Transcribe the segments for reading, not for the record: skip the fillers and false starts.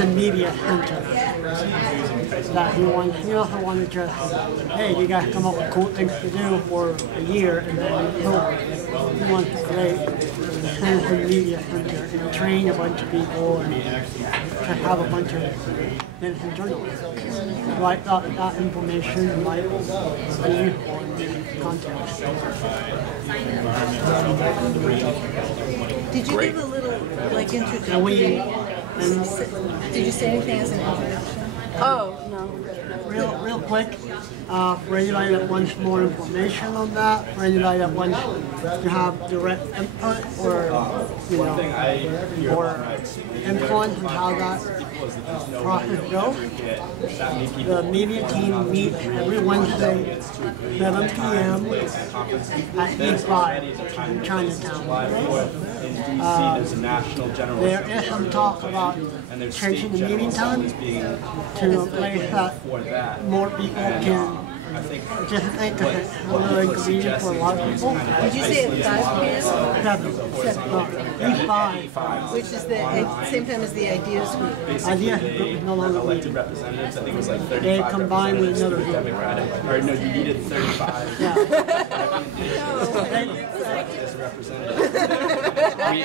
the media center that he also wanted to, hey, you guys come up with cool things to do for a year, and then he wants to create a media center and train a bunch of people and to have a bunch of citizen journalists. Like that information might be useful in context. Did you give a little, like, introduction? Did you say anything as an introduction? Oh, no. Real quick, for anybody that wants more information on that, for anybody that wants to have direct input or, or influence on how that process goes, the media team meets every Wednesday, 7 p.m. at E5 in Chinatown. There is some talk about changing the meeting time to a place that more people can participate because it's really convenient for a lot of people. Did you say at 5 p.m.? 7. E5. Which is the same time as the Ideas Group. Ideas Group is no longer meeting. They combined with another group. Or no, you needed 35. Yeah.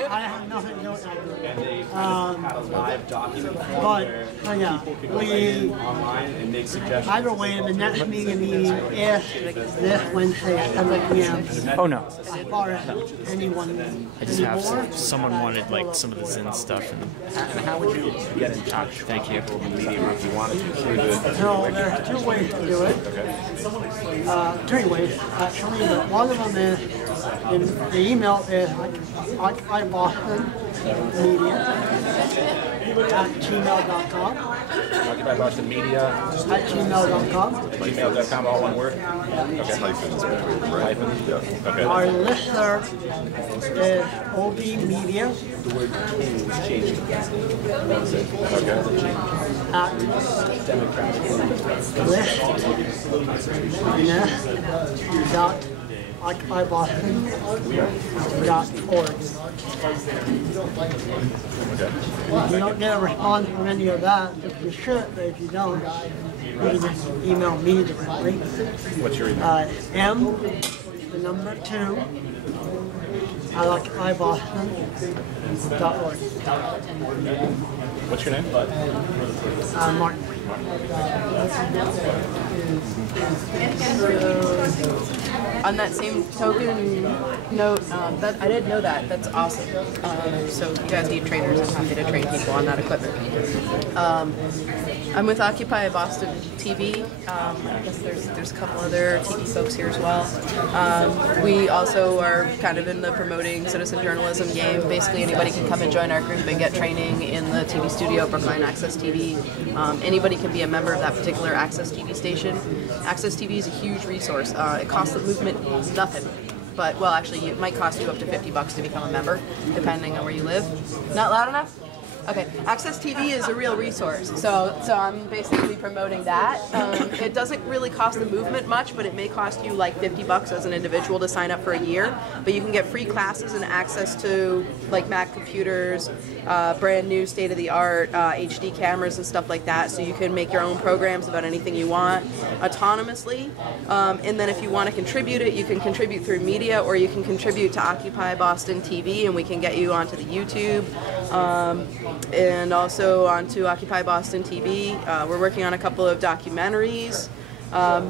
I have nothing to do with that group. And they had a live document where people could weigh in online and make suggestions. Either way, the next meeting is this Wednesday at 7 p.m. Oh no. As far as anyone I just have someone wanted like some of the Zen stuff and how would you get in touch? Thank you. The media group you wanted to So there's two ways to do it. Three ways actually, but one of them is in the email is Boston Media at gmail.com. Occupy Boston Media at gmail.com. Gmail.com, all one word? Okay. Hyphens. Hyphen? Yeah. Okay. Our listserv is OB Media. The word king was changed. At list.occupyboston.org. If you don't get a response from any of that, if you should, but if you don't, you can just email me directly. What's your email? M, the number 2, at occupyboston.org. What's your name? Martin. On that same token note, that I didn't know that. That's awesome. So if you guys need trainers, I'm happy to train people on that equipment. I'm with Occupy Boston TV. I guess there's a couple other TV folks here as well. We also are kind of in the promoting citizen journalism game. Basically, anybody can come and join our group and get training in the TV studio, Brookline Access TV. Anybody can be a member of that particular Access TV station. Access TV is a huge resource. It costs the movement nothing. But, well, actually, it might cost you up to $50 to become a member, depending on where you live. Not loud enough? Okay, Access TV is a real resource, so I'm basically promoting that. It doesn't really cost the movement much, but it may cost you like $50 as an individual to sign up for a year. But you can get free classes and access to like Mac computers, brand new state-of-the-art HD cameras and stuff like that, so you can make your own programs about anything you want autonomously. And then if you want to contribute it, you can contribute through media, or you can contribute to Occupy Boston TV, and we can get you onto the YouTube. And also onto Occupy Boston TV. We're working on a couple of documentaries.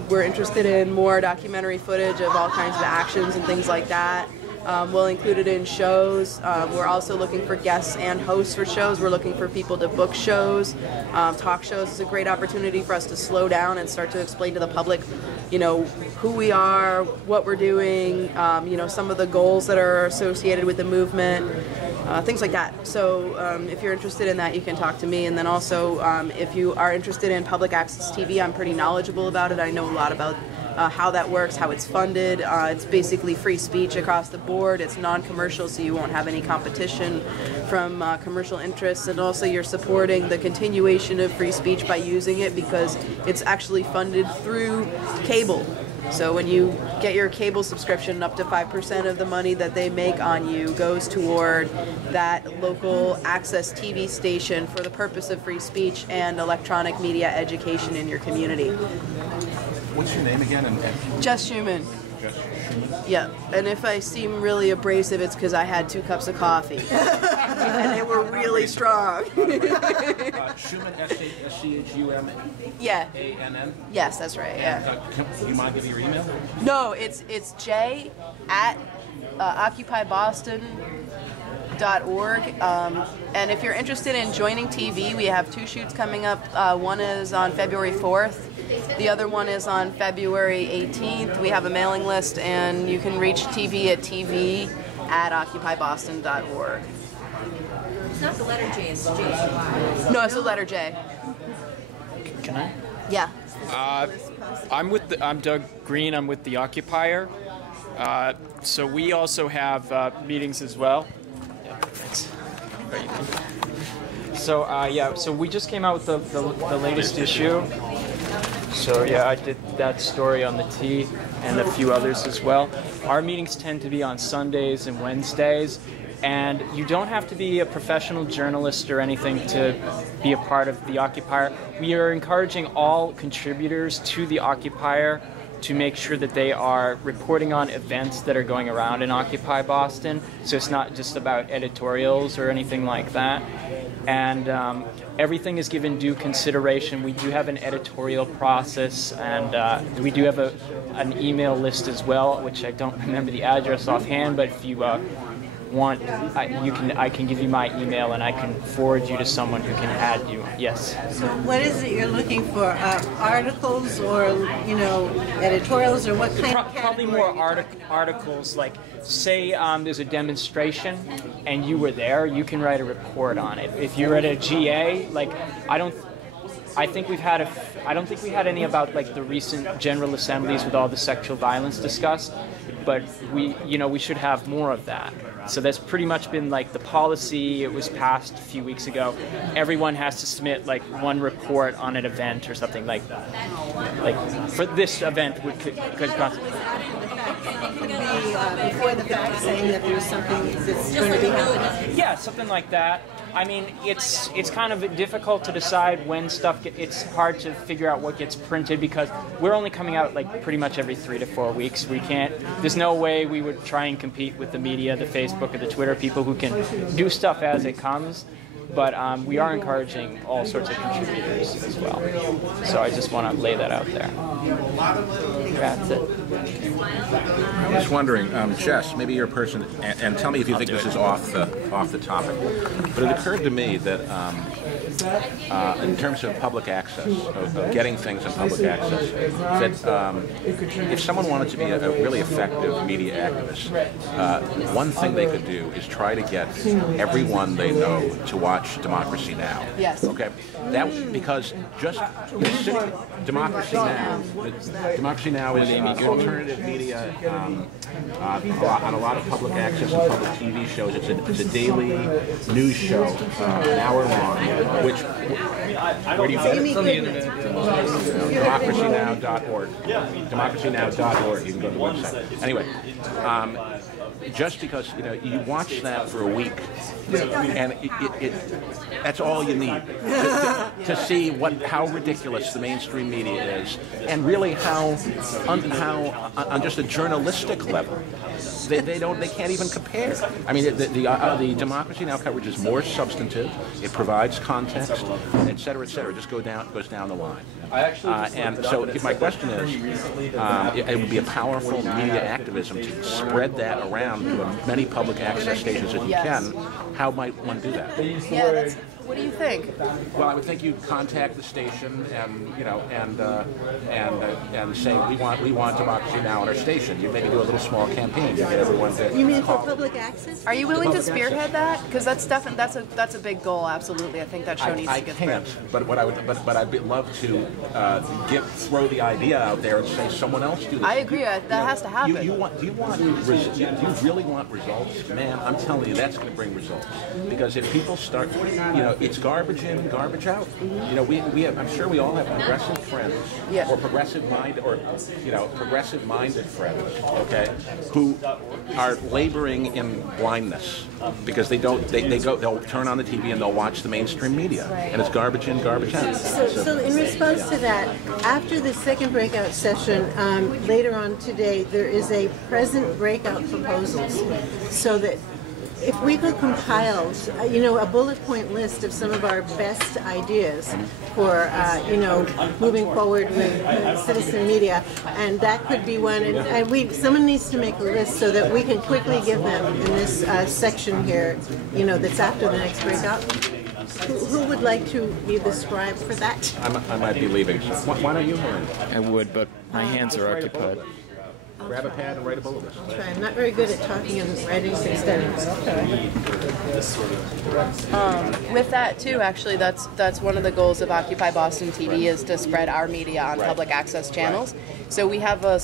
We're interested in more documentary footage of all kinds of actions and things like that. We'll include it in shows. We're also looking for guests and hosts for shows. We're looking for people to book shows. Talk shows is a great opportunity for us to slow down and start to explain to the public, who we are, what we're doing, some of the goals that are associated with the movement. Things like that. So if you're interested in that, you can talk to me. And then also, if you are interested in public access TV, I'm pretty knowledgeable about it. I know a lot about how that works, how it's funded. It's basically free speech across the board. It's non-commercial, so you won't have any competition from commercial interests. And also, you're supporting the continuation of free speech by using it, because it's actually funded through cable. So when you get your cable subscription, up to 5% of the money that they make on you goes toward that local access TV station for the purpose of free speech and electronic media education in your community. What's your name again? Jess Schumann. Yeah, and if I seem really abrasive, it's because I had 2 cups of coffee, and they were really strong. Schumann, S-C-H-U-M-A-N-N? Yeah. Yes, that's right, yeah. Do you mind giving your email? No, it's J at OccupyBoston.org. And if you're interested in joining TV, we have 2 shoots coming up. One is on February 4th. The other one is on February 18th. We have a mailing list, and you can reach TV at TV@OccupyBoston.org. It's not the letter J, it's J. No, it's the letter J. Can I? Yeah. I'm Doug Green. I'm with the Occupier. So we also have meetings as well. Yeah, thanks. So so we just came out with the latest issue. So yeah, I did that story on the T and a few others as well. Our meetings tend to be on Sundays and Wednesdays, and you don't have to be a professional journalist or anything to be a part of the Occupier. We are encouraging all contributors to the Occupier to make sure that they are reporting on events that are going around in Occupy Boston. So it's not just about editorials or anything like that. And everything is given due consideration. We do have an editorial process, and we do have an email list as well, which I don't remember the address offhand, but if you want, I can give you my email, and I can forward you to someone who can add you. Yes. So what is it you're looking for? Articles or, editorials, or what kind of category? Probably more articles, like say there's a demonstration and you were there, you can write a report on it. If you're at a GA, I don't think we had any about the recent General Assemblies with all the sexual violence discussed, but we should have more of that. So that's pretty much been the policy. It was passed a few weeks ago. Everyone has to submit one report on an event or something like for this event could constitute. Could be before the fact, saying that there's something that's going to be happening. Yeah, something like that. I mean, it's kind of difficult to decide when stuff it's hard to figure out what gets printed because we're only coming out pretty much every 3 to 4 weeks. There's no way we would try and compete with the media, the Facebook or the Twitter people who can do stuff as it comes. But we are encouraging all sorts of contributors as well. So I just want to lay that out there. That's it. I'm just wondering, Jess, maybe you're a person, and tell me if you think this is off the topic. But it occurred to me that in terms of public access, of getting things in public access, that if someone wanted to be a really effective media activist, one thing they could do is try to get everyone they know to watch Democracy Now. Yes. Okay. Because just sitting Democracy Now is alternative media on a lot of public access and public TV shows. It's a daily news show, an hour long. Which where do you get it? From the internet. DemocracyNow.org. DemocracyNow.org. You can go to the website. Anyway. Just because you watch that for a week, and that's all you need to see how ridiculous the mainstream media is, and really how on just a journalistic level they can't even compare. I mean, the Democracy Now coverage is more substantive. It provides context, et cetera, et cetera. It just goes down the line. And so my question is, it would be a powerful media activism to spread that around to as many public access stations as you can. How might one do that? Yeah, what do you think? Well, I would think you'd contact the station and say we want Democracy Now on our station. You maybe do a little small campaign to get everyone to. You mean for public access? Are you willing to spearhead that? Because that's definitely that's a big goal. Absolutely, I think that show needs to get through. I can't, but I'd love to throw the idea out there and say someone else do this. I agree. That has to happen. Do you really want results? Man, I'm telling you, that's going to bring results. Because if people start, it's garbage in, garbage out. You know, we have, I'm sure we all have progressive friends, Yeah. or progressive-minded friends, okay, who are laboring in blindness because they'll turn on the TV and they'll watch the mainstream media, and it's garbage in, garbage out. So in response to that, after the second breakout session, later on today, there is a present breakout proposals, so that if we could compile, a bullet point list of some of our best ideas for, moving forward with citizen media, and that could be one. And someone needs to make a list so that we can quickly give them in this section here, that's after the next breakout. Who would like to be the scribe for that? I might be leaving. Why don't you learn? I would, but my hands are occupied. Grab a pad and write a bullet list. I'll try. I'm not very good at talking and writing things down, but I'll try. With that too, actually, that's one of the goals of Occupy Boston TV is to spread our media on public access channels. So we have a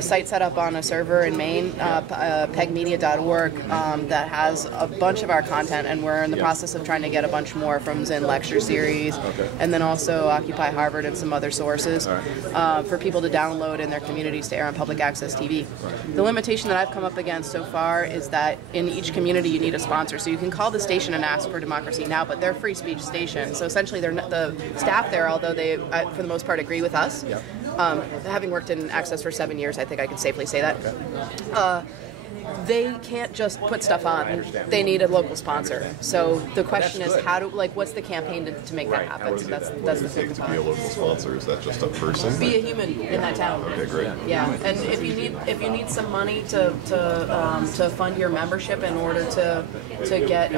site set up on a server in Maine, pegmedia.org, that has a bunch of our content, and we're in the process of trying to get a bunch more from Zinn Lecture Series, and then also Occupy Harvard and some other sources for people to download in their communities to air on public access TV. The limitation that I've come up against so far is that in each community you need a sponsor. So you can call the station and ask for Democracy Now!, but they're a free speech station. So essentially they're not, the staff there, although they for the most part agree with us, having worked in access for 7 years, I think I can safely say that. They can't just put stuff on. They need a local sponsor. So the question is, what's the campaign to make that happen? So that's the thing. To be a local sponsor, is that just a person? Be a human in that town. Okay, great. Yeah, and if you need some money to fund your membership in order to get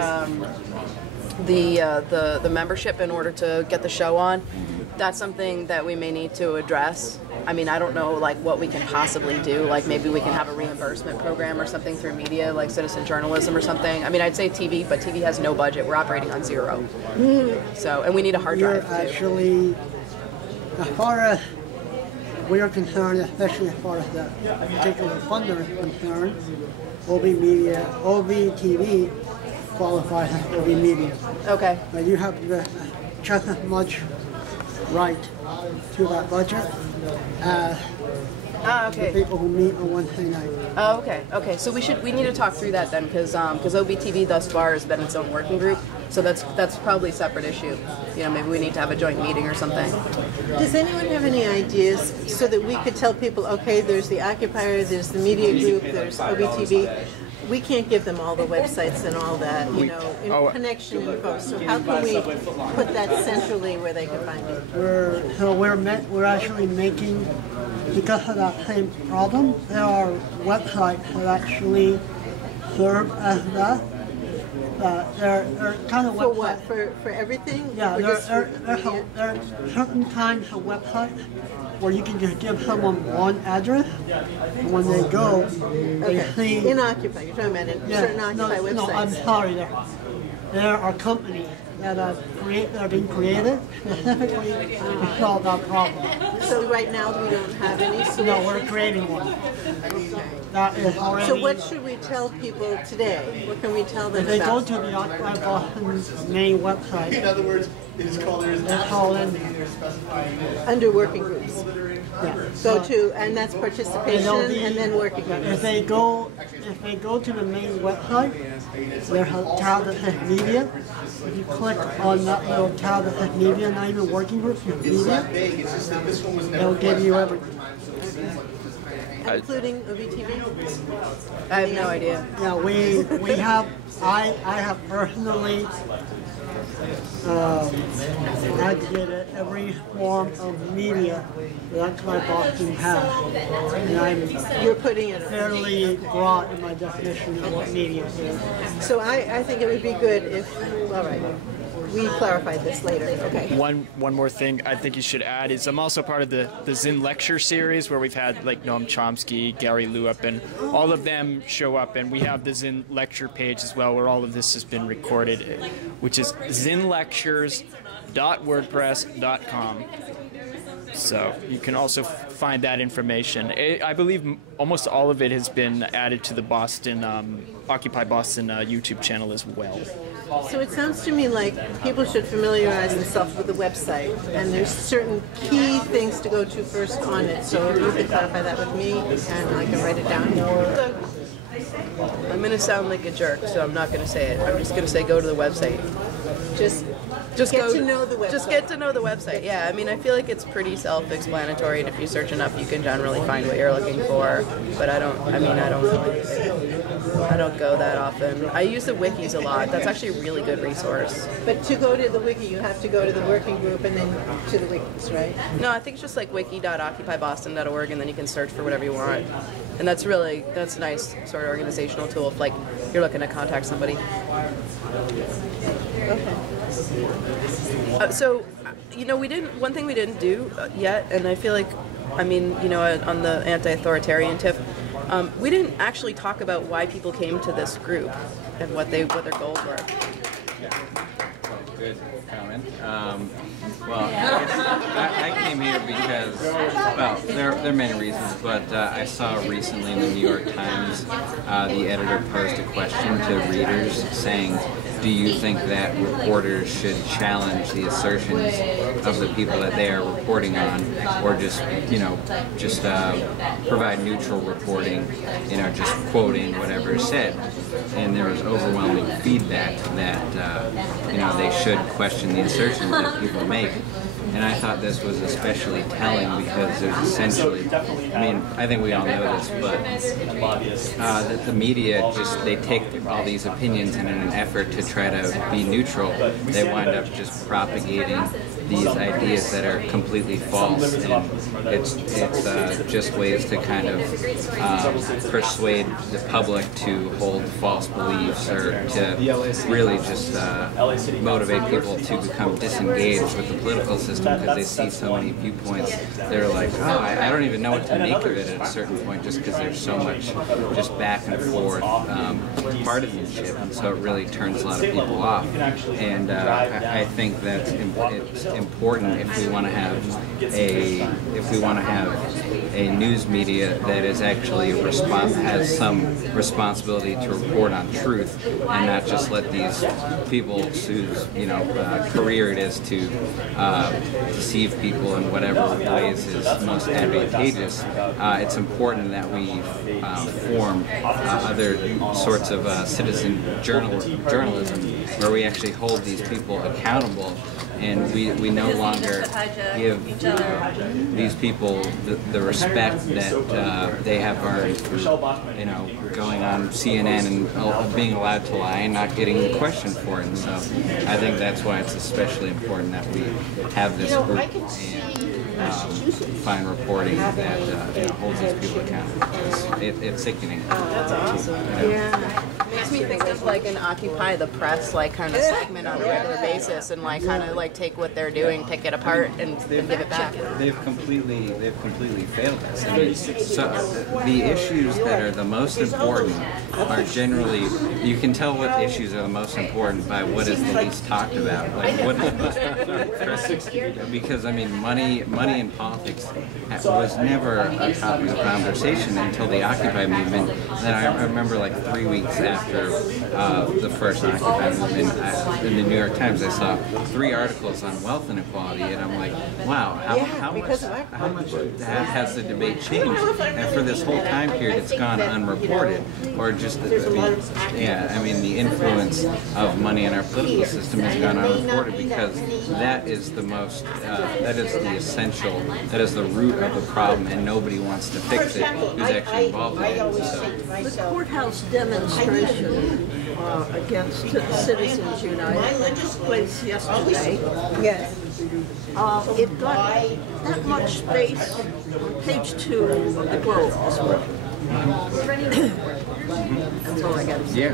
the membership in order to get the show on, that's something that we may need to address. I mean, I don't know what we can possibly do. Maybe we can have a reimbursement program or something through media, like citizen journalism or something. I mean, I'd say TV, but TV has no budget. We're operating on zero. So, and we need a hard drive too. Actually, as far as we are concerned, especially as far as the particular funder is concerned, OB TV qualifies as OB Media. Okay. But you have just as much right to that budget as the people who meet on Wednesday night. Oh, okay. Okay. So we need to talk through that then, because OBTV thus far has been its own working group. So that's probably a separate issue. Maybe we need to have a joint meeting or something. Does anyone have any ideas so that we could tell people, okay, there's the Occupier, there's the media group, there's OBTV. We can't give them all the websites and all that, connection info. So how can we put that centrally where they can find it? We're actually making, because of that same problem, there are websites that actually serve as that. They're kind of For what? For everything? Yeah, there are certain kinds of websites where you can just give someone one address, and when they go, they see... In Occupy, you're talking about certain Occupy websites. No, I'm sorry. There are companies that are being created specifically to solve that problem. So right now we don't have any solution? No, we're creating one. Okay. That is already... So what should we tell people today? What can we tell them If they go about? to the Occupy Boston's main website, In other words, it is called they're called in there. Under working groups. Yeah. Go to, and that's participation and then working groups. If they go to the main website, there's a tab that says media. If you click on that little tab that says media, not even working groups, just media, it'll give you everything. Including OBTV? I have no idea. Yeah, we have. I have personally advocated every form of media that Occupy Boston has, and You're putting it fairly broad in my definition of what media is. So I think it would be good if, all right, we clarify this later. Okay. One more thing I think you should add is I'm also part of the Zinn Lecture Series where we've had Noam Chomsky, Gary Lewis, and all of them show up, and we have the Zinn Lecture page as well where all of this has been recorded, which is zinnlectures.wordpress.com. So you can also find that information. I believe almost all of it has been added to the Boston Occupy Boston YouTube channel as well. So it sounds to me like people should familiarize themselves with the website, and there's certain key things to go to first on it. So if you could clarify that with me, and I can write it down. I'm going to sound like a jerk, so I'm not going to say it. I'm just going to say go to the website. Just get go to know the website. Just get to know the website. Yeah, I mean, I feel like it's pretty self-explanatory, and if you search enough, you can generally find what you're looking for. But I don't go that often. I use the wikis a lot. That's actually a really good resource. But to go to the wiki, you have to go to the working group and then to the wikis, right? No, I think it's just like wiki.occupyboston.org, and then you can search for whatever you want. And that's a nice sort of organizational tool if like you're looking to contact somebody. Okay. So, one thing we didn't do yet, and I feel like, on the anti-authoritarian tip, we didn't actually talk about why people came to this group and what their goals were. Good comment. I came here because, there are many reasons, but I saw recently in the New York Times, the editor posed a question to readers saying, do you think that reporters should challenge the assertions of the people that they are reporting on, or just provide neutral reporting, just quoting whatever is said? And there was overwhelming feedback that, they should question the assertions that people make. And I thought this was especially telling because there's essentially, I think we all know this, but that the media they take all these opinions and in an effort to try to be neutral, they wind up just propagating these ideas that are completely false, and it's just ways to kind of persuade the public to hold false beliefs or to really just motivate people to become disengaged with the political system because they see so many viewpoints. They're like, oh, I don't even know what to make of it at a certain point just because there's so much just back and forth partisanship, and so it really turns a lot of people off. And I think that's it's important if we want to have a news media that is actually has some responsibility to report on truth and not just let these people whose career it is to deceive people in whatever ways is most advantageous. It's important that we form other sorts of citizen journalism where we actually hold these people accountable, and we no longer give these people the respect that they have earned through, going on CNN and being allowed to lie and not getting questioned for it. And so I think that's why it's especially important that we have this group and find reporting that holds these people accountable. It's sickening. That's awesome. Yeah. Makes me think of like an Occupy the Press kind of segment on a regular basis, and kind of take what they're doing, pick it apart, and give it back. They've completely failed us. So the issues that are the most important are generally, you can tell what issues are the most important by what is the least talked about. Because money in politics was never a topic of conversation until the Occupy movement. Then I remember 3 weeks after the first Occupy movement, in the New York Times, I saw 3 articles on wealth inequality, and I'm like, wow, how much has the debate changed? And for this whole time period, it's gone unreported, or just the influence of money in our political system has gone unreported because that is the most, that is the essential, that is the root of the problem, and nobody wants to fix it who's actually involved in it. So. The courthouse demonstration against Citizens United that took place yesterday. Yes. It got that much space on page 2 of the Globe this morning. That's all I got to say. Yeah.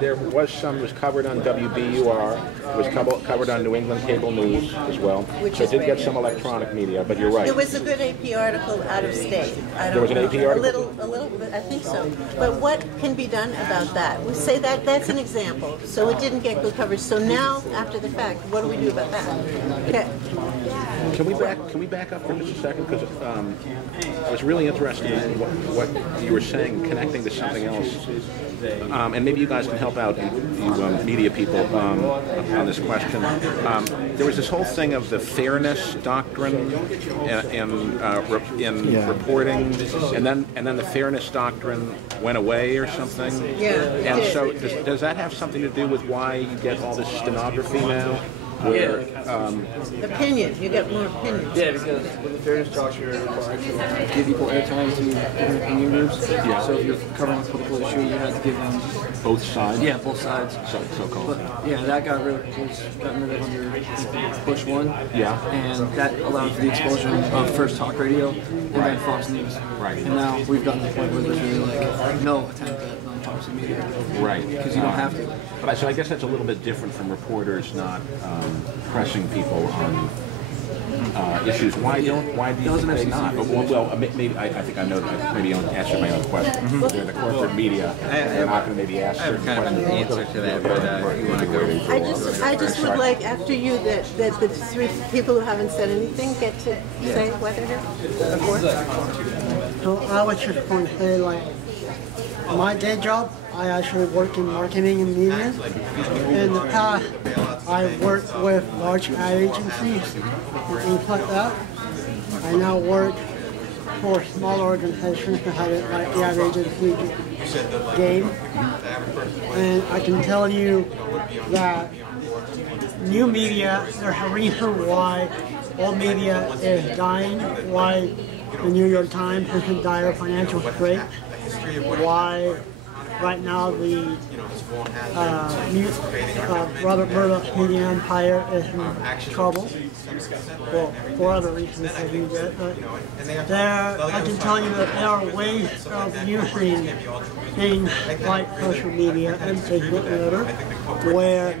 There was covered on WBUR, was covered on New England Cable News as well. So it did get some electronic media, but you're right. There was a good AP article out of state. There was an AP article? A little bit, I think so. But what can be done about that? We say that's an example. So it didn't get good coverage. So now, after the fact, what do we do about that? Okay. Can we back up for just a second? Because I was really interested in what what you were saying, connecting to something else, and maybe you guys can help out, you media people, on this question. There was this whole thing of the fairness doctrine in reporting, and then the fairness doctrine went away or something. Yeah. And so does that have something to do with why you get all this stenography now? Where, opinion, you get more opinions. Yeah, because with the fairness doctrine, you're required to give equal airtime to different opinion groups. Yeah. So if you're covering a political issue, you have to give them both sides? Yeah, both sides. So-called. But yeah, that got rid of under Bush 1. Yeah. And that allowed for the explosion of first talk radio and then Fox News. Right. And now we've gotten to the point where there's really like no attempt at non-partisan media. Right. Because you don't have to. But so I guess that's a little bit different from reporters not pressing people on issues. Why do you think they not? Well, maybe I think I know. Maybe I'll answer my own question. They're the corporate media. They're not going to maybe ask certain kind of an answer to that, but you want to go? I just would like, after you, that the three people who haven't said anything get to say what they're doing before. So I was just going to say, like, my day job, I actually work in marketing and media. In the past, I worked with large ad agencies and things like that. I now work for smaller organizations that have it like the ad agency game. And I can tell you that new media, there's a reason why all media is dying, why the New York Times is in dire financial straits, why right now the Robert Murdoch's media empire is in trouble. Well, for other reasons I do that, but I can tell you that there are ways of using things like social media and Facebook and other, where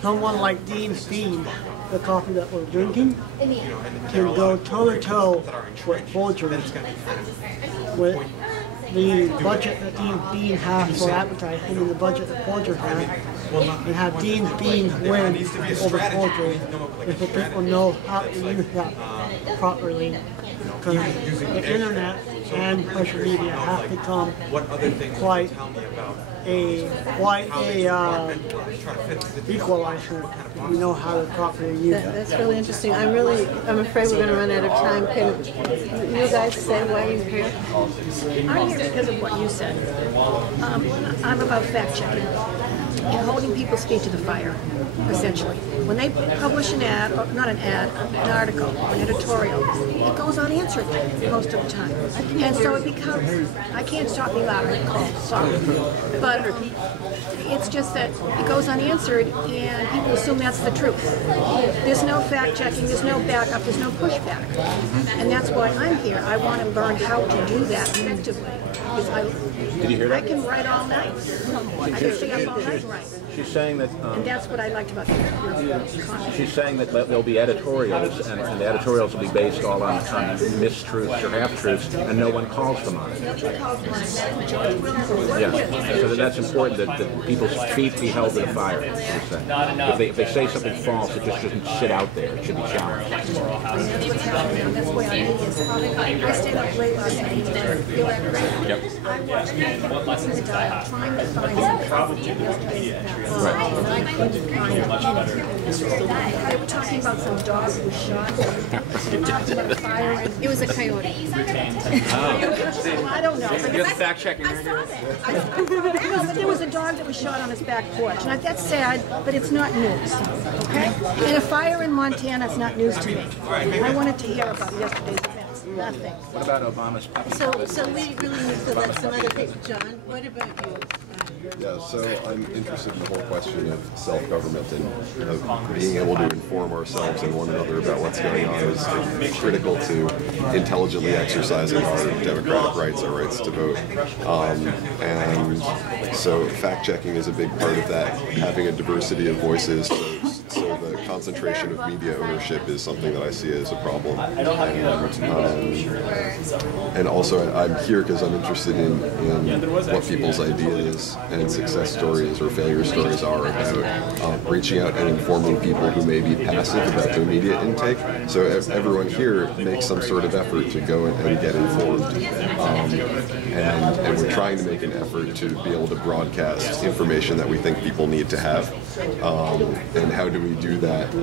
someone like Dean Bean, the coffee that we're drinking, can go toe-to-toe with Folgers, with the budget that Dean Bean has for advertising and the budget that Folgers has, and have Dean Bean win over Folgers if the people know how to use that properly. Because the internet and social media have become quite a equalizer if you know how to properly use it. That's really interesting. I'm afraid we're going to run out of time. Can you guys say why you're here? I'm here because of what you said. I'm about fact-checking and holding people's feet to the fire, essentially. When they publish an ad, or not an ad, an article, an editorial, it goes unanswered most of the time. And so it becomes, I can't stop being loud, sorry. But it's just that it goes unanswered and people assume that's the truth. There's no fact-checking, there's no backup, there's no pushback. And that's why I'm here. I want to learn how to do that effectively. Did you hear that? I can write all night. I can stay up all night and write. She's saying that. And that's what I liked about your She's saying that there'll be editorials, and the editorials will be based all on mistruths or half-truths, and no one calls them on it. Yeah, so that's important that people's feet be held to the fire. If they say something false, it just shouldn't sit out there. It should be challenged. That's why I stayed up late last night to feel that great. Yep. I watched the dial, trying to find some coffee yesterday. And I couldn't find it. They were talking about some dog who was shot. They were talking about a fire. It was a coyote. I don't know. You're the fact-checking. I saw that. No, but there was a dog that was shot on his back porch. And that's sad, but it's not news. Okay? And a fire in Montana is not news to me. I wanted to hear about yesterday's events. Nothing. What about Obama's puppy? So we really need to let some other people. John, what about you? Yeah, so I'm interested in the whole question of self-government and of being able to inform ourselves and one another about what's going on is critical to intelligently exercising our democratic rights, our rights to vote. And so fact-checking is a big part of that, having a diversity of voices so the concentration of media ownership is something that I see as a problem. And also, I'm here because I'm interested in what people's ideas and success stories or failure stories are about reaching out and informing people who may be passive about their media intake. So everyone here makes some sort of effort to go and get informed. And we're trying to make an effort to be able to broadcast information that we think people need to have. And how do we do that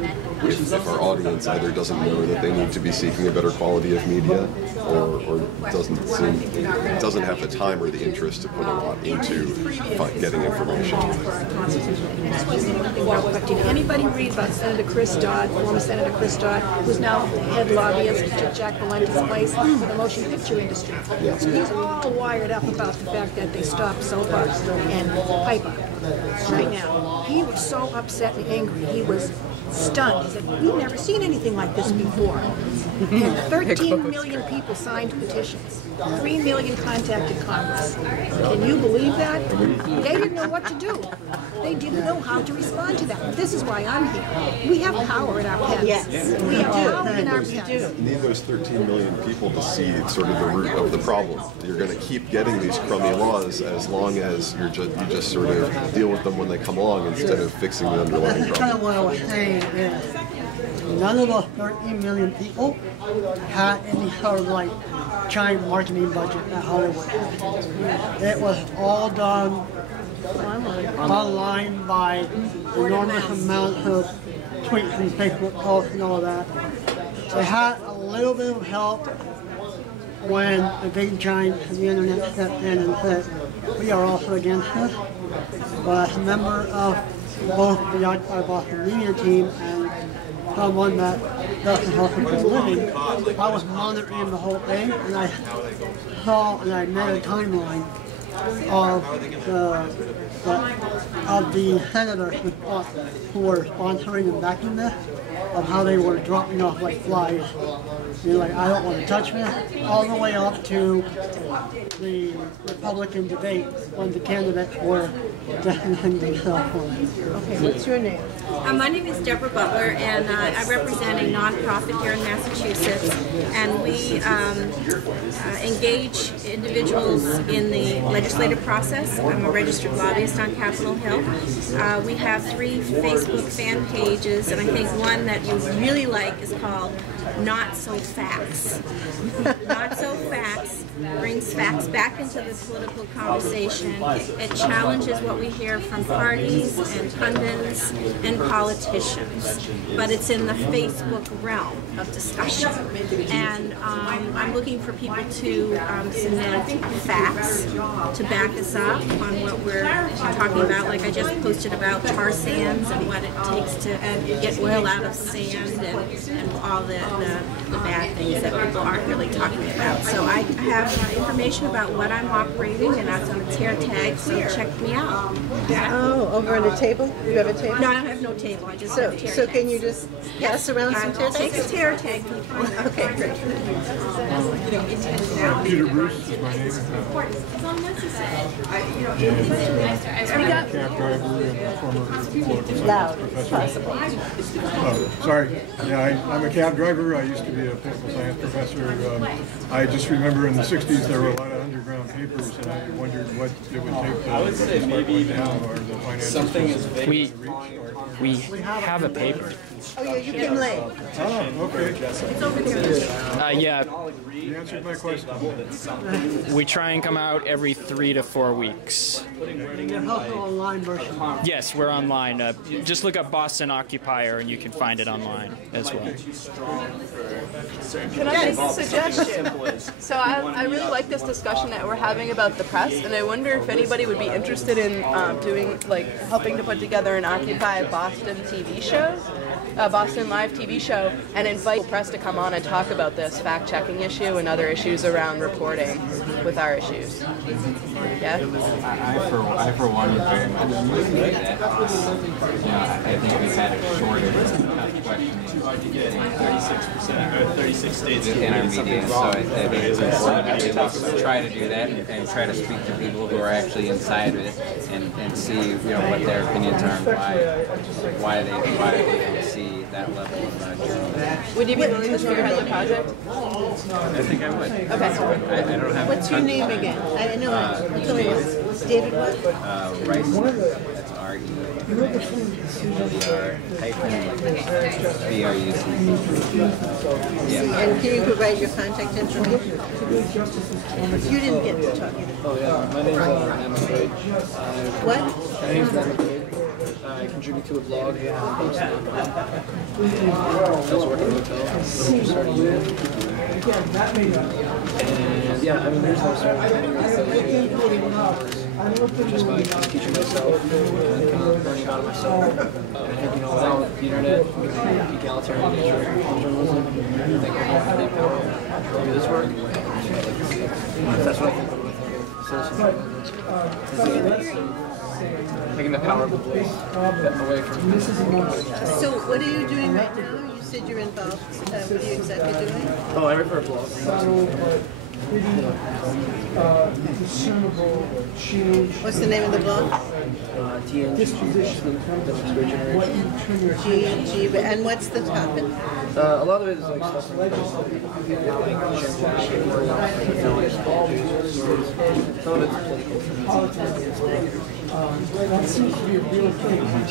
if our audience either doesn't know that they need to be seeking a better quality of media, or doesn't have the time or the interest to put a lot into getting information. Did anybody read about Senator Chris Dodd, former Senator Chris Dodd, who's now head lobbyist to Jack Palente's place for the motion picture industry? Yeah. So he's all wired up about the fact that they stopped Soapbox and Piper right now. He was so upset and angry. He was stunned. He said, we've never seen anything like this before. And 13 million people signed petitions. 3 million contacted Congress. Can you believe that? They didn't know what to do. They didn't know how to respond to that. This is why I'm here. We have power in our pens. Yes. We have power in our pens. You need those 13 million people to see sort of the root of the problem. You're going to keep getting these crummy laws as long as you just sort of deal with them when they come along instead of fixing the underlying That's kind of what I was saying is none of those 13 million people had any sort of like giant marketing budget at Hollywood. It was all done online by enormous amounts of tweets and Facebook posts and all that. They had a little bit of help when the big giants of the internet stepped in and said, we are also against this. But as a member of both the Occupy Boston media team and someone that does this also for a living, I was monitoring the whole thing, and I saw and I made a timeline of the senators who were sponsoring and backing this, of how they were dropping off like flies. You're like, I don't want to touch this, all the way up to the Republican debate when the candidates were designating themselves for it. Okay, what's your name? My name is Deborah Butler, and I represent a nonprofit here in Massachusetts, and we engage individuals in the legislative process. I'm a registered lobbyist on Capitol Hill. We have 3 Facebook fan pages, and I think one that you really like is called Not So Facts. Not So Facts brings facts back into the political conversation. It challenges what we hear from parties and pundits and politicians, but it's in the Facebook realm of discussion. And I'm looking for people to submit facts to back us up on what we're talking about. Like I just posted about tar sands and what it takes to get oil out of sand and all the bad things that people aren't really talking about. So I have information about what I'm operating, and that's on a tear tag, so check me out. Oh, over on a table? You have a table? No, I don't have no table. I just have tear So tags. can you just pass around some tear Take tags? a tear tag, people. Okay, great. Peter Bruce is my name. I'm a cab driver and a former political Loud science as professor. possible. Sorry. Yeah, I'm a cab driver. I used to be a political science professor. I just remember in the 60s there were a lot of underground papers, and I wondered what it would take to start one down, or the finances. We have a paper. Oh, yeah, you came late. Oh, okay. Yeah, You answered my question. we try and come out every 3 to 4 weeks. There's also online version. Yes, we're online. Just look up Boston Occupier and you can find it online as well. Can I make a suggestion? So I really like this discussion that we're having about the press, and I wonder if anybody would be interested in doing, like, helping to put together an Occupy Boston TV show, a Boston Live TV show, and invite the press to come on and talk about this fact-checking issue and other issues around reporting with our issues. Yeah? I for one, would very much agree that, I think we've had a shortage of questioning 36 states within our media, so I think it's important to try to do that and try to speak to people who are actually inside of it and see what their opinions are and why they don't see that level of journalism. Would you be willing to spearhead the project? I think I would. Okay. I don't have. What's your name again? I know. Tell me what. David what? Rice. That's R-E-R-BRUC. Yeah. And can you provide your contact information? You didn't get to talk. Oh yeah, my name's Emma Page. What? My name's Emma Page. I contribute to a blog. I was working in a hotel. And yeah, I mean, there's no just by teaching myself and learning about it myself. I think, without the internet, the egalitarian nature of journalism, I think we're going to be power to do this work. That's what I think taking the power of the voice away from. So what are you doing right now? You said you're involved. What are you exactly doing? Oh, I write for a blog. What's the name of the blog? TNG. GNG. And what's the topic? A lot of it is like stuff from some of it's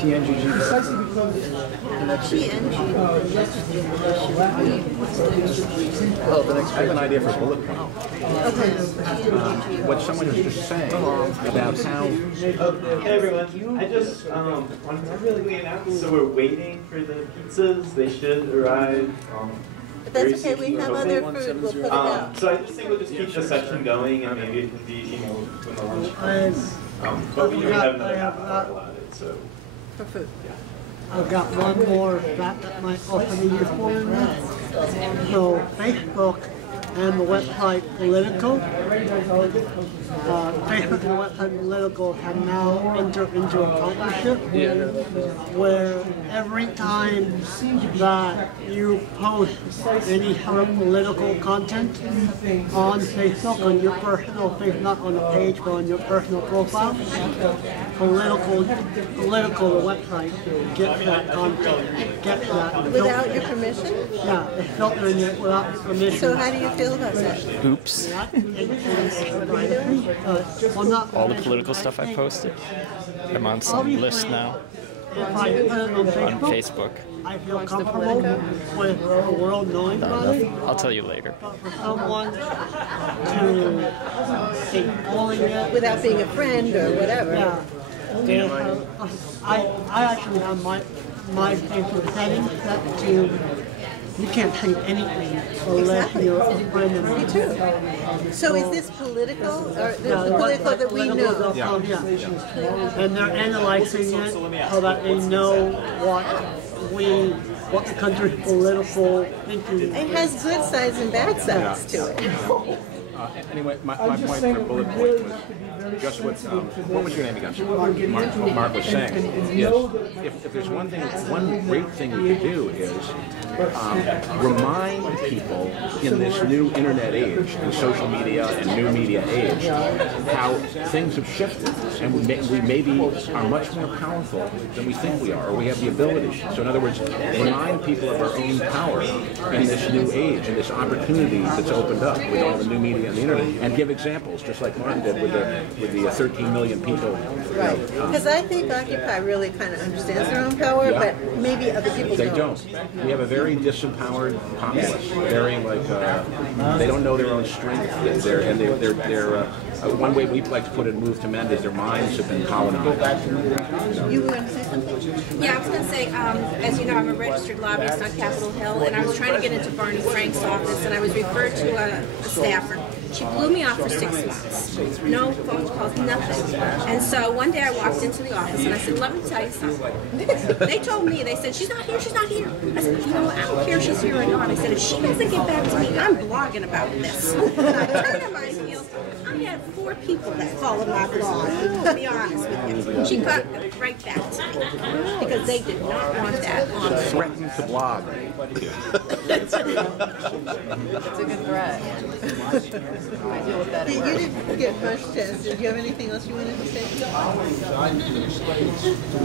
TNGG. Oh, the next I have an idea for a bullet point. What someone was just saying about how. Hey everyone, I just wanted to really announce. So we're waiting for the pizzas. They should arrive. But that's okay. We have other food. We'll put it out. So I just think we'll just keep the session going, and maybe it can be, when the lunch comes. But we already have another half hour allotted, so. For food. I've got one more fact that might also be useful in this. So Facebook and the website Politico, Facebook and the website Politico have now entered into a partnership where every time that you post any sort of political content on Facebook, on your personal Facebook, not on the page, but on your personal profile, Politico, the website, gets that content, gets that. Without your permission? Yeah, it's filtering it without your permission. So how do you feel about that? Oops. All the political stuff I posted, I'm on some list now on Facebook. I feel comfortable with the world knowing about it. I'll tell you later. But for someone to be calling it Without being a friend or whatever. Yeah. I actually have my Facebook settings set to you can't say anything unless you're a friend of mine. Me too. So is this political, or the political that we know? Yeah. And they're analyzing it so that they know what the country's political thinking. It has good sides and bad sides to it. Anyway, my point for bullet point was just what was your name again? Mark was saying is if there's one great thing we could do is remind people in this new internet age and social media and new media age how things have shifted and we maybe are much more powerful than we think we are, or we have the ability. So in other words, remind people of our own power in this new age and this opportunity that's opened up with all the new media and the internet, and give examples, just like Martin did with the 13 million people. Right. Because I think Occupy really kind of understands their own power, but maybe other people don't. They don't. We have a very disempowered populace. Very they don't know their own strength. They're one way we like to put it, move to mend, is their minds have been colonized. You were going to say something? Yeah, I was going to say, as you know, I'm a registered lobbyist on Capitol Hill, and I was trying to get into Barney Frank's office, and I was referred to a staffer. She blew me off for 6 months. No phone calls, nothing. And so one day I walked into the office and I said, let me tell you something. They told me, they said, she's not here, she's not here. I said, you know what, I don't care if she's here or not. I said, if she doesn't get back to me, I'm blogging about this. I turned on my heels. I had 4 people that followed my blog, to be honest with you. She got right back to me because they did not want that on me. Threatened to blog. It's a good threat. I deal with that at You work. didn't get much chance. Did you have anything else you wanted to say?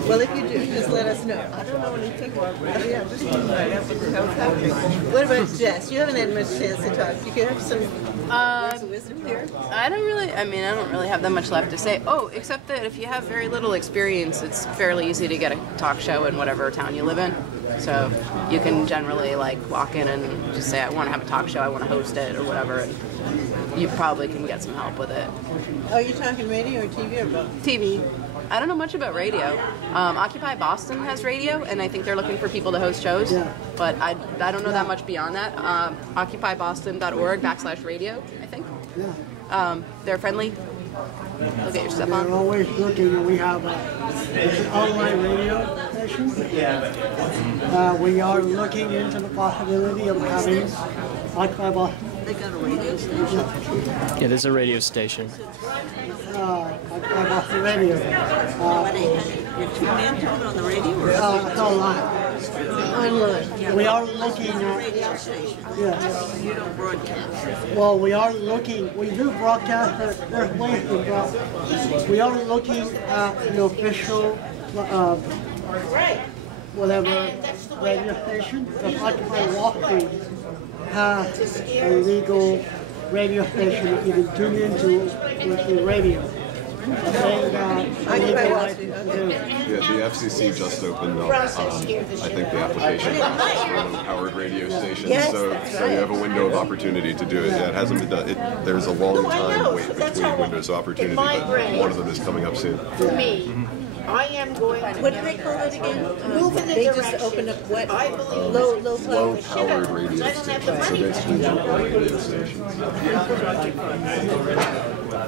Well, if you do, just let us know. I don't know what you think about. Yeah, just find out what's happening. What about Jess? You haven't had much chance to talk. You could have some words of wisdom here. I don't really have that much left to say. Oh, except that if you have very little experience, it's fairly easy to get a talk show in whatever town you live in. So you can generally like walk in and just say, I want to have a talk show, I want to host it or whatever, and you probably can get some help with it. Oh, you talking radio or TV or both? TV. I don't know much about radio. Occupy Boston has radio, and I think they're looking for people to host shows. Yeah. But I don't know that much beyond that. OccupyBoston.org/radio, I think. Yeah. They're friendly. They'll get your stuff on. We're always looking. We have an online radio station. We are looking into the possibility of having Occupy Boston. They got a radio station? Yeah, there's a radio station. Occupy Boston Radio. You're tuned in to it on the radio or? It's online. Online. We are looking at. Radio station. Yeah. You don't broadcast. Well, we are looking. We do broadcast, but there's ways to broadcast. We are looking at an official, whatever radio station. Because Occupy Wall Street has a legal radio station that you can tune into with the radio. Yeah, the FCC just opened up, I think, the application for powered radio stations, so you have a window of opportunity to do it. Yeah, it hasn't been done. There's a long time wait between windows of opportunity, but one of them is coming up soon. For me, I am going. What do they call it again? They just opened up what? Low powered radio stations. So basically local radio stations.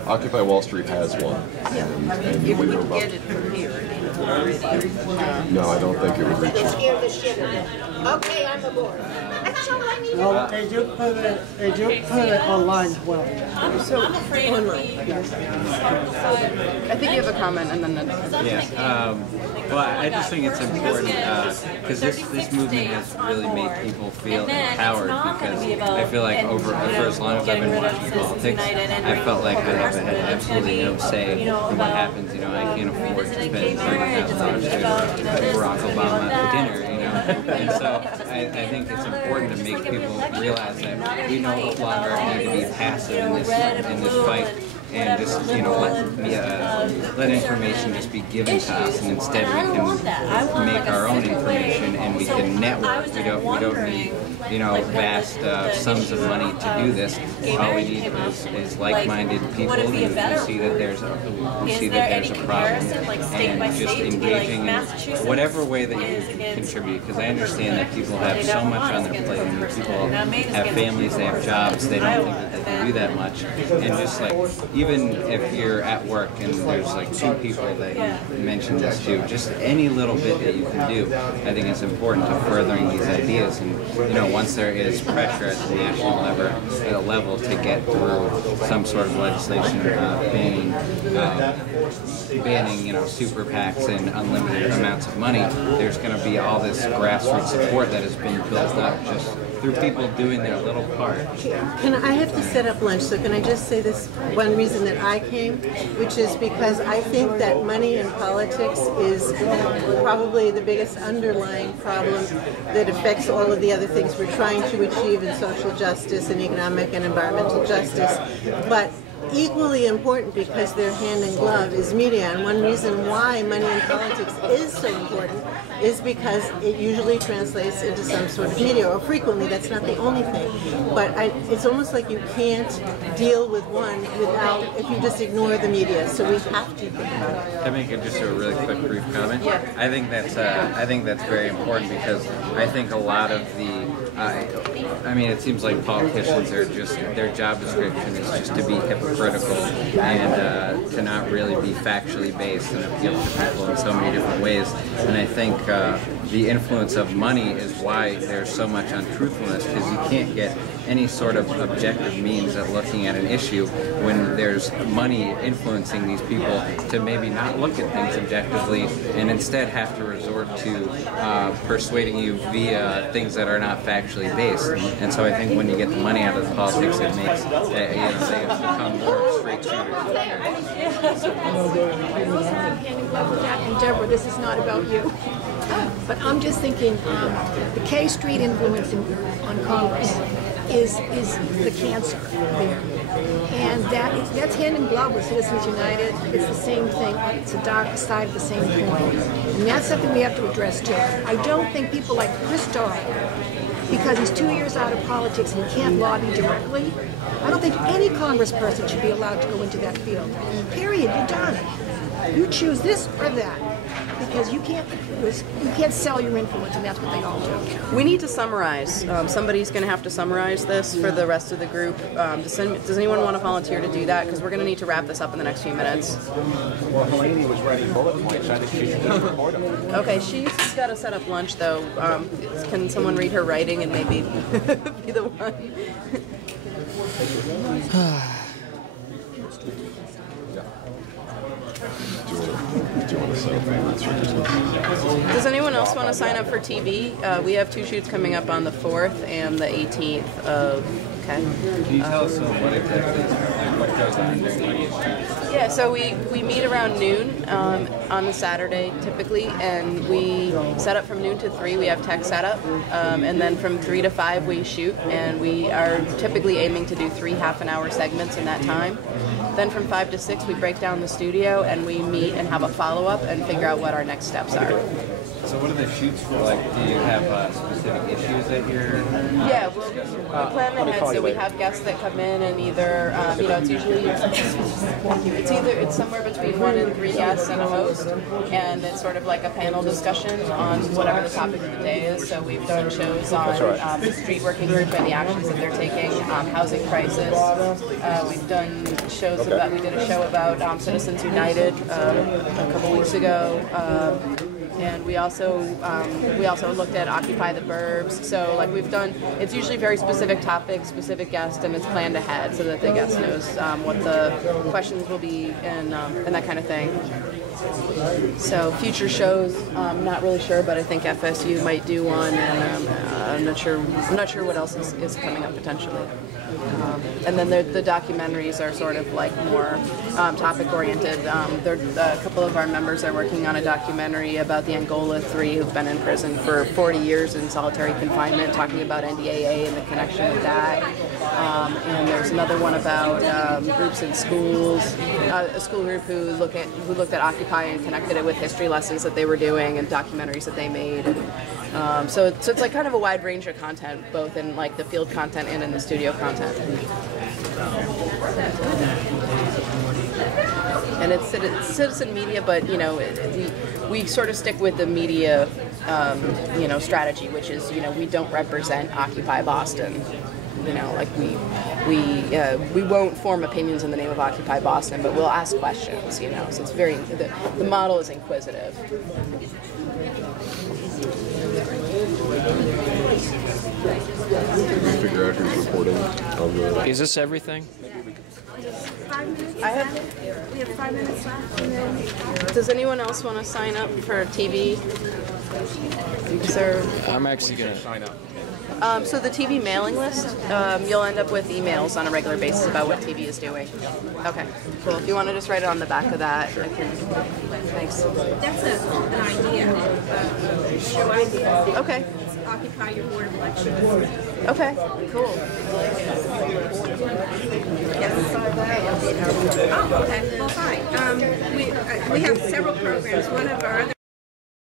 Occupy Wall Street has one, and the window of Get it from here. No, I don't think it would reach They you. scare the shit out of me. Okay, I'm aboard. That's all I need. Well, they do put it online as well. So online. I think you have a comment, and then Yeah. Well, I just think it's important because this movement has really made people feel empowered. Because I feel like for as long as I've been watching politics, I felt like I have had absolutely no say in what happens. You know, I can't afford to spend $30,000 to Barack Obama dinner. You know, and so I think it's important to make people realize that we no longer need to be passive in this fight. And just let information just be given to us, and instead we can make our own information and we can network. We don't need vast sums of money to do this. All we need is like-minded people who see that there's a problem, and just engaging in whatever way that you can contribute. Because I understand that people have so much on their plate, and people have families, they have jobs, they don't think that they can do that much, and just like. Even if you're at work and there's like two people that you mentioned this to, just any little bit that you can do, I think it's important to furthering these ideas. And once there is pressure at the national level to get through some sort of legislation banning super PACs and unlimited amounts of money, there's going to be all this grassroots support that has been built up just through people doing their little part. I have to set up lunch, so can I just say this one reason that I came, which is because I think that money in politics is probably the biggest underlying problem that affects all of the other things we're trying to achieve in social justice and economic and environmental justice. But equally important, because they're hand in glove, is media. And one reason why money in politics is so important is because it usually translates into some sort of media, or frequently. That's not the only thing. But it's almost like you can't deal with one if you just ignore the media. So we have to think about it. Can I make just a really quick, brief comment? Yeah. I think that's very important, because I think a lot of it seems like politicians are just, their job description is just to be hypocritical and to not really be factually based and appeal to people in so many different ways. And I think the influence of money is why there's so much untruthfulness, because you can't get any sort of objective means of looking at an issue when there's money influencing these people to maybe not look at things objectively and instead have to resort to persuading you via things that are not factually based. And so I think when you get the money out of the politics, it makes they become more straight shooters. And Deborah, this is not about you. But I'm just thinking the K Street influence on Congress is the cancer there. And that's hand in glove with Citizens United. It's the same thing. It's a dark side of the same coin. And that's something we have to address too. I don't think people like Chris Doyle, because he's 2 years out of politics and he can't lobby directly, I don't think any congressperson should be allowed to go into that field. Period. You're done. You choose this or that. Because you can't sell your influence, and that's what they all do. We need to summarize. Somebody's going to have to summarize this for the rest of the group. Does anyone want to volunteer to do that? Because we're going to need to wrap this up in the next few minutes. Well, Helene was writing bullet points. I think she should just record them. Okay, she's got to set up lunch, though. Can someone read her writing and maybe be the one? Does anyone else want to sign up for TV? We have 2 shoots coming up on the 4th and the 18th of... Okay. Can you tell us what exactly, what goes on during each shoot? Yeah, so we meet around noon on the Saturday typically, and we set up from noon to 3. We have tech set up, and then from 3 to 5 we shoot, and we are typically aiming to do 3 half-an-hour segments in that time. Then from 5 to 6 we break down the studio and we meet and have a follow-up and figure out what our next steps are. So what are the shoots for? Like, do you have specific issues that you're... Yeah, we plan ahead, so we have guests that come in and either, it's usually, it's somewhere between 1 and 3 guests and a host, and it's sort of like a panel discussion on whatever the topic of the day is. So we've done shows on the street working group and the actions that they're taking, housing crisis. We've done shows about, we did a show about Citizens United a couple weeks ago. And we also looked at Occupy the Burbs. So like we've done, it's usually very specific topics, specific guests, and it's planned ahead so that the guest knows what the questions will be and that kind of thing. So future shows, I'm not really sure, but I think FSU might do one, and I'm not sure what else is coming up potentially. And then the documentaries are sort of like more topic oriented. A couple of our members are working on a documentary about the Angola 3 who've been in prison for 40 years in solitary confinement, talking about NDAA and the connection with that. And there's another one about groups in schools, a school group who looked at Occupy and connected it with history lessons that they were doing and documentaries that they made. So it's like kind of a wide range of content, both in like the field content and in the studio content. And it's citizen media, but we sort of stick with the media strategy, which is we don't represent Occupy Boston. Like we won't form opinions in the name of Occupy Boston, but we'll ask questions. So it's very the model is inquisitive. Figure out who's reporting on the... Is this everything? We have 5 minutes left. And then... Does anyone else want to sign up for TV? I'm actually going to sign up. So the TV mailing list, you'll end up with emails on a regular basis about what TV is doing. Okay, cool. If you want to just write it on the back of that, I can. Thanks. That's an idea, show idea. Okay. Occupy your board of elections. Okay, cool. Yes. Oh, okay. Well, fine. We have several programs. One of our other